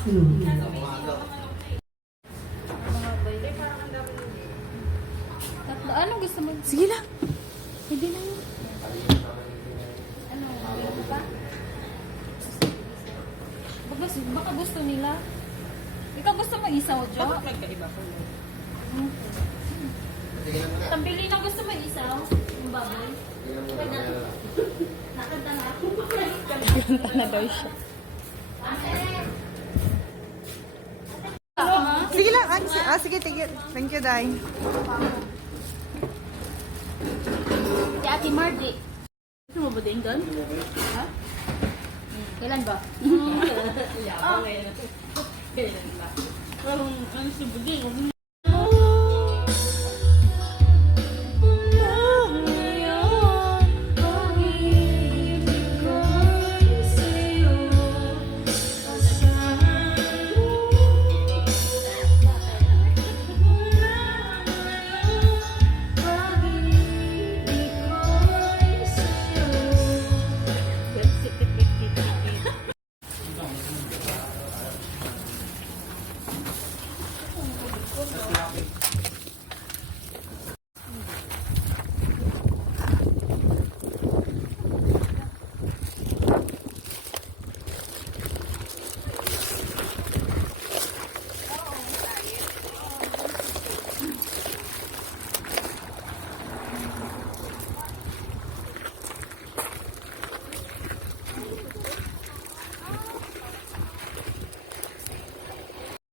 Tatlo. Anong gusto mo? Sige lang. Hindi na yun. Ano? Ano pa? Baka gusto nila. Ikaw gusto mo isaw, Jo? Bakit nagkaiba ko? Tambili na gusto mo isaw? Yung baboy? Nakanta na ako. Kanta na daw siya. Sige lang. Sige, tigil. Thank you, Day. Si Ate Mardi. Gusto mo ba din doon? Ha? Kailan ba? Kailan ba? Parang ano si Buding?